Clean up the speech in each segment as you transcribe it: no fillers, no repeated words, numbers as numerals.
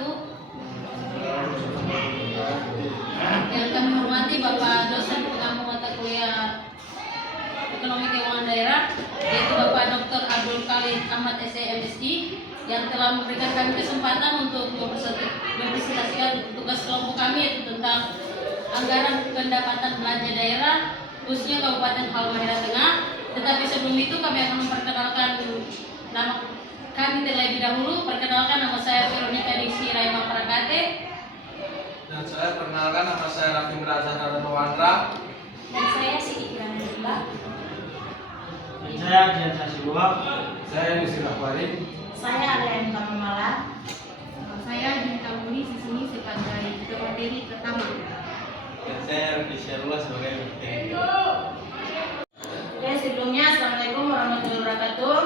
wabarakatuh. Yang kami hormati Bapak dosen pengampu mata kuliah Ekonomi Keuangan Daerah, yaitu Bapak Dr. Abdul Khalid Ahmad SMSI, yang telah memberikan kami kesempatan untuk mempresentasikan tugas kelompok kami, yaitu tentang anggaran pendapatan belanja daerah khususnya Kabupaten Halmahera Tengah. Tetapi sebelum itu kami akan memperkenalkan nama kami terlebih dahulu. Perkenalkan, nama saya Veronica Diksi Raima Prakate. Dan saya perkenalkan, nama saya Raffi Raza Haranowandra. Dan saya Siti Kirana. Dan saya Dian Sasiluak. Saya Yusri Akwari. Saya Alain Kamamala. Saya Jinta Muni di sini sebagai pemateri pertama. Dan saya Raffi Syarullah sebagai materi. Oke, sebelumnya Assalamualaikum warahmatullahi wabarakatuh.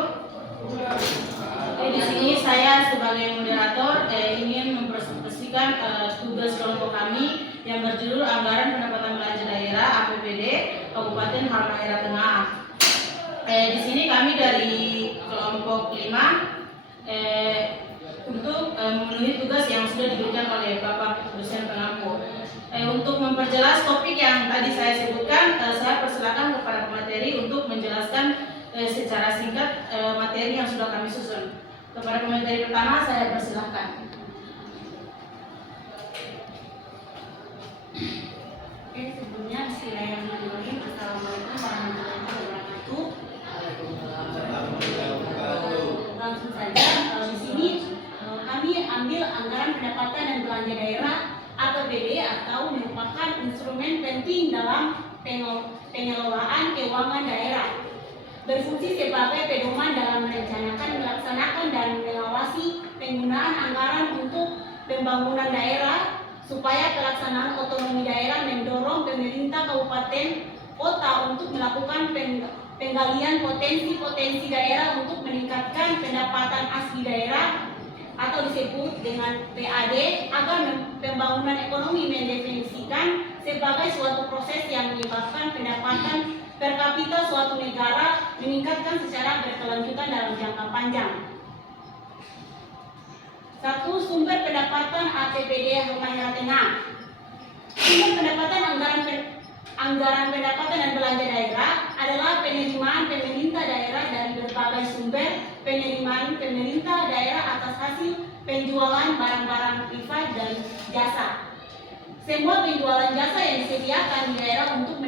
Oke, di sini saya sebagai moderator ingin mempresentasikan tugas kelompok kami yang berjudul Anggaran Pendapatan Belanja Daerah APBD Kabupaten Halmahera Tengah. Di sini kami dari kelompok 5 untuk memenuhi tugas yang sudah diberikan oleh Bapak dosen pengampu. Untuk memperjelas topik yang tadi saya sebutkan, saya persilakan kepada pemateri untuk menjelaskan secara singkat materi yang sudah kami susun. Kepada pemateri pertama, saya persilakan. Oke, sebelumnya bismillahirrahmanirrahim. Assalamualaikum warahmatullahi wabarakatuh. Langsung saja, di sini kami ambil anggaran pendapatan dan belanja daerah APBD atau merupakan instrumen penting dalam pengelolaan keuangan daerah. Berfungsi sebagai pedoman dalam merencanakan, melaksanakan, dan mengawasi penggunaan anggaran untuk pembangunan daerah supaya pelaksanaan otonomi daerah mendorong pemerintah kabupaten kota untuk melakukan penggalian potensi-potensi daerah untuk meningkatkan pendapatan asli daerah atau disebut dengan PAD, agar pembangunan ekonomi mendefinisikan sebagai suatu proses yang menyebabkan pendapatan per kapita suatu negara meningkatkan secara berkelanjutan dalam jangka panjang. Satu, sumber pendapatan APBD Halmahera Tengah. Sumber pendapatan anggaran pendapatan dan belanja daerah adalah penerimaan pemerintah daerah dari berbagai sumber, penerimaan pemerintah daerah atas hasil penjualan barang-barang privat dan jasa. Semua penjualan jasa yang disediakan di daerah untuk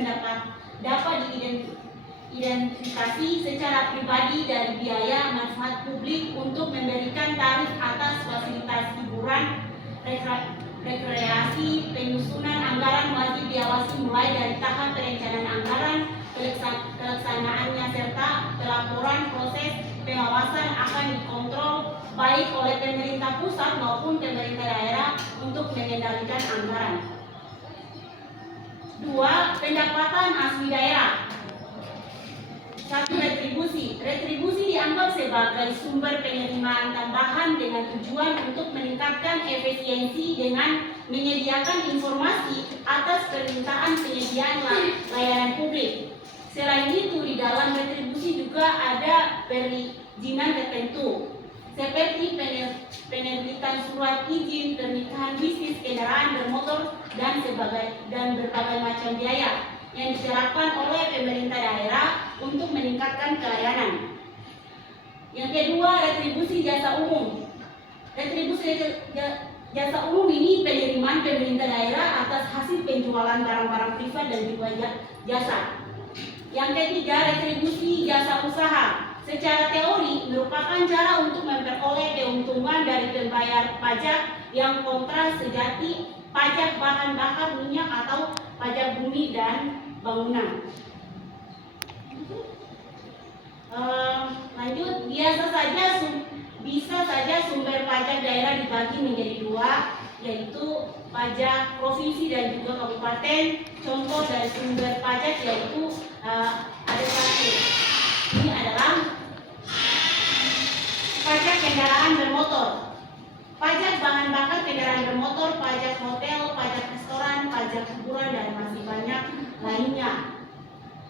dapat diidentifikasi secara pribadi dari biaya manfaat publik untuk memberikan tarif atas fasilitas hiburan, rekreasi. Penyusunan anggaran wajib diawasi mulai dari tahap perencanaan anggaran, pelaksanaannya, serta pelaporan. Proses pengawasan akan dikontrol baik oleh pemerintah pusat maupun pemerintah daerah untuk mengendalikan anggaran. 2. Pendapatan asli daerah. 1. Retribusi. Retribusi dianggap sebagai sumber penerimaan tambahan dengan tujuan untuk meningkatkan efisiensi dengan menyediakan informasi atas permintaan penyediaan layanan publik. Selain itu, di dalam retribusi juga ada perizinan tertentu, seperti penerbitan surat izin, pernikahan bisnis, kendaraan bermotor, dan berbagai macam biaya yang diterapkan oleh pemerintah daerah untuk meningkatkan pelayanan. Yang kedua, retribusi jasa umum. Retribusi jasa umum ini penerimaan pemerintah daerah atas hasil penjualan barang-barang privat dan juga jasa. Yang ketiga, retribusi jasa usaha. Secara teori merupakan cara untuk memperoleh keuntungan dari pembayar pajak yang kontra sejati, pajak bahan bakar minyak atau pajak bumi dan bangunan. Lanjut, bisa saja sumber pajak daerah dibagi menjadi 2, yaitu pajak provinsi dan juga kabupaten. Contoh dari sumber pajak yaitu ada 1. Ini adalah pajak kendaraan bermotor, pajak bahan bakar kendaraan bermotor, pajak hotel, pajak restoran, pajak hiburan, dan masih banyak lainnya.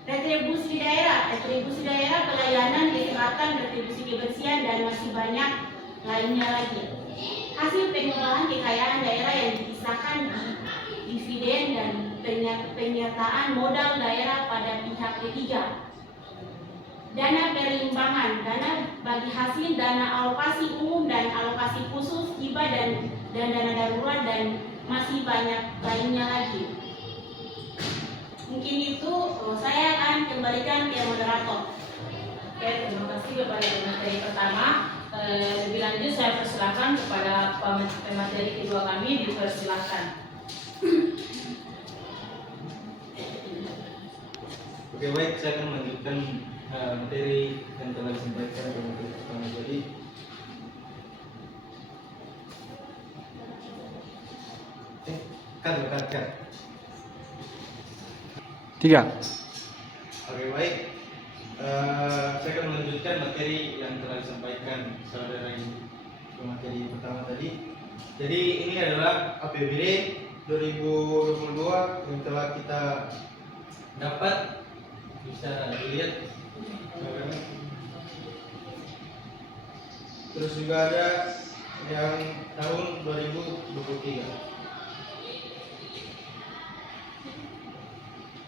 Retribusi daerah pelayanan kesehatan, retribusi kebersihan, dan masih banyak lainnya lagi. Hasil pengembangan kekayaan daerah yang dipisahkan di dividen dan penyertaan modal daerah pada pihak ketiga. Dana perimbangan, dana bagi hasil, dana alokasi umum dan alokasi khusus, hibah dan dana darurat, dan masih banyak lainnya lagi. Mungkin itu saya akan kembalikan ke moderator. Oke, terima kasih kepada pemateri pertama. Lebih lanjut saya persilahkan kepada pemateri kedua kami, dipersilahkan. Oke, baik, saya akan melanjutkan materi yang telah disampaikan oleh materi pertama tadi. Cut. 3. Oke, baik. Saya akan melanjutkan materi yang telah disampaikan saudara ini materi pertama tadi. Jadi ini adalah APBD 2022 yang telah kita dapat, bisa dilihat. Terus juga ada yang tahun 2023.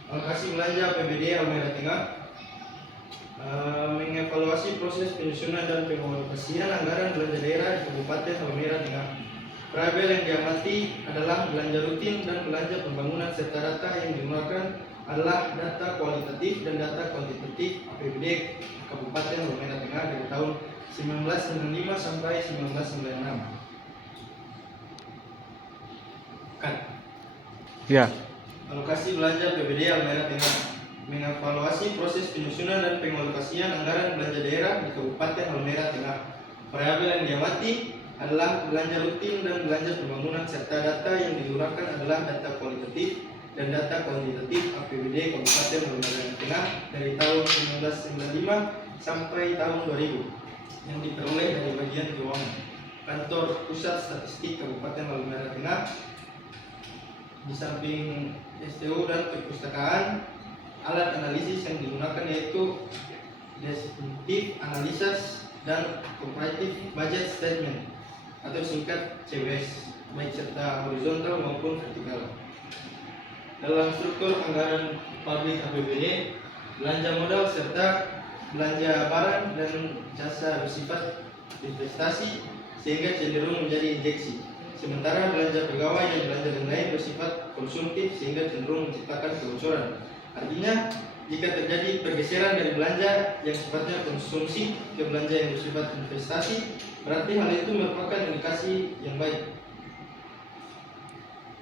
Alokasi belanja APBD Halmahera Tengah, mengevaluasi proses penyusunan dan pengalokasian anggaran belanja daerah di Kabupaten Halmahera Tengah. Variabel yang diamati adalah belanja rutin dan belanja pembangunan, serta data yang digunakan adalah data kualitatif dan data kuantitatif APBD Kabupaten Halmahera Tengah dari tahun 1995 sampai 1996. Ya. Alokasi belanja APBD Halmahera Tengah, mengevaluasi proses penyusunan dan pengalokasian anggaran belanja daerah di Kabupaten Halmahera Tengah. Variabel yang diamati adalah belanja rutin dan belanja pembangunan, serta data yang digunakan adalah data kualitatif dan data kuantitatif APBD Kabupaten Halmahera Tengah dari tahun 1995 sampai tahun 2000 yang diperoleh dari bagian keuangan Kantor Pusat Statistik Kabupaten Halmahera Tengah. Di samping STU dan perpustakaan, alat analisis yang digunakan yaitu Descriptive Analysis dan Comparative Budget Statement atau singkat CBS, baik serta horizontal maupun vertikal. Dalam struktur anggaran publik APBD, belanja modal serta belanja barang dan jasa bersifat investasi sehingga cenderung menjadi injeksi. Sementara belanja pegawai dan belanja lain bersifat konsumtif sehingga cenderung menciptakan kebocoran. Artinya, jika terjadi pergeseran dari belanja yang sifatnya konsumsi ke belanja yang bersifat investasi, berarti hal itu merupakan indikasi yang baik.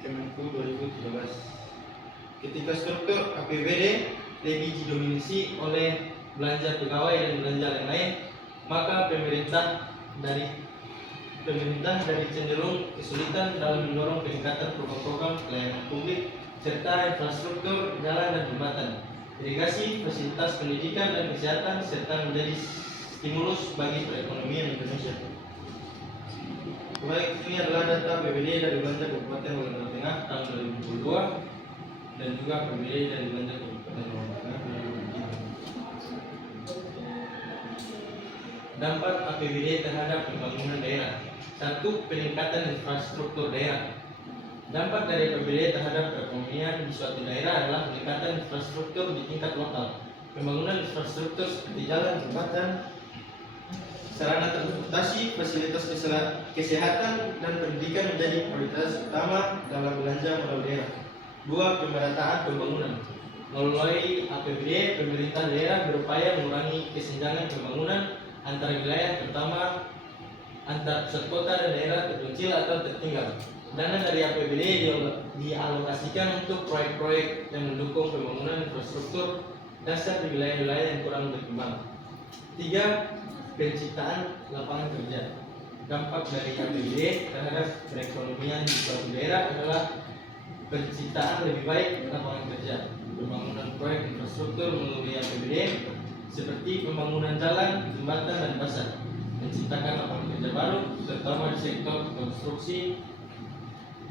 Kemenku 2013. Ketika struktur APBD lebih didominasi oleh belanja pegawai dan belanja lain-lain, maka pemerintah dari cenderung kesulitan dalam mendorong peningkatan program-program pelayanan publik serta infrastruktur jalan dan jembatan, irigasi, fasilitas pendidikan dan kesehatan, serta menjadi stimulus bagi perekonomian Indonesia. Baik, ini adalah data APBD dari belanja Kabupaten Halmahera Tengah tahun 2022 dan juga APBD dari belanja Kabupaten Halmahera Tengah 2023. Dampak APBD terhadap pembangunan daerah. 1. Peningkatan infrastruktur daerah. Dampak dari APBD terhadap perekonomian di suatu daerah adalah peningkatan infrastruktur di tingkat lokal. Pembangunan infrastruktur seperti jalan, jembatan, sarana transportasi, fasilitas kesehatan, dan pendidikan menjadi prioritas utama dalam belanja modal daerah. 2. Pemerataan pembangunan. Melalui APBD, pemerintah daerah berupaya mengurangi kesenjangan pembangunan antar wilayah, terutama antar pusat kota dan daerah terpencil atau tertinggal. Dana dari APBD dialokasikan untuk proyek-proyek yang mendukung pembangunan infrastruktur dasar di wilayah-wilayah yang kurang berkembang. 3. Penciptaan lapangan kerja. Dampak dari APBD terhadap perekonomian di suatu daerah adalah penciptaan lebih baik lapangan kerja. Pembangunan proyek infrastruktur melalui APBD seperti pembangunan jalan, jembatan, dan pasar menciptakan lapangan kerja baru, terutama di sektor konstruksi.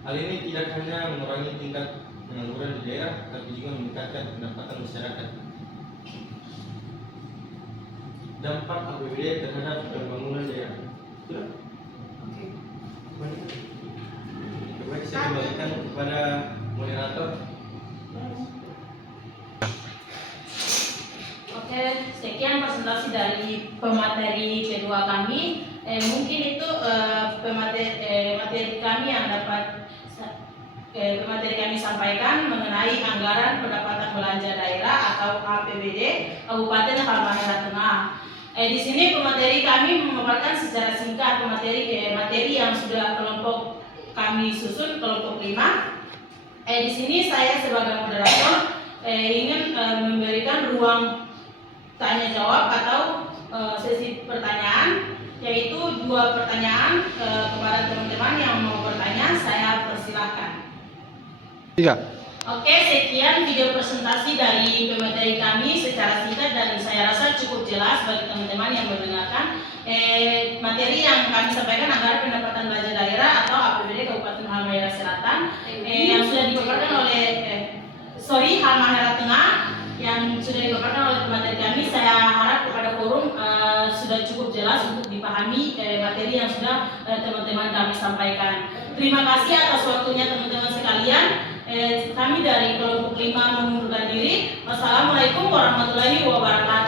Hal ini tidak hanya mengurangi tingkat pengangguran di daerah, tapi juga meningkatkan pendapatan masyarakat. Dampak APBD terhadap pembangunan daerah. kepada moderator. Oke, sekian presentasi dari pemateri kedua kami. Mungkin itu materi kami yang dapat pemateri kami sampaikan mengenai anggaran pendapatan belanja daerah atau APBD Kabupaten Halmahera Tengah. Di sini pemateri kami memaparkan secara singkat materi yang sudah kelompok kami susun, kelompok 5. Di sini saya sebagai moderator ingin memberikan ruang tanya jawab atau sesi pertanyaan, yaitu 2 pertanyaan kepada teman-teman yang mau bertanya. Saya persilahkan. Oke, sekian video presentasi dari pemateri kami secara singkat dan saya rasa cukup jelas bagi teman-teman yang mendengarkan. Materi yang kami sampaikan anggaran pendapatan belanja daerah atau APBD Kabupaten Halmahera Selatan yang sudah dipaparkan oleh Halmahera Tengah yang sudah dipaparkan oleh pemateri kami. Saya harap kepada forum sudah cukup jelas untuk dipahami materi yang sudah teman-teman kami sampaikan. Terima kasih atas waktunya teman-teman sekalian. Kami dari kelompok 5 mengundurkan diri. Wassalamualaikum warahmatullahi wabarakatuh.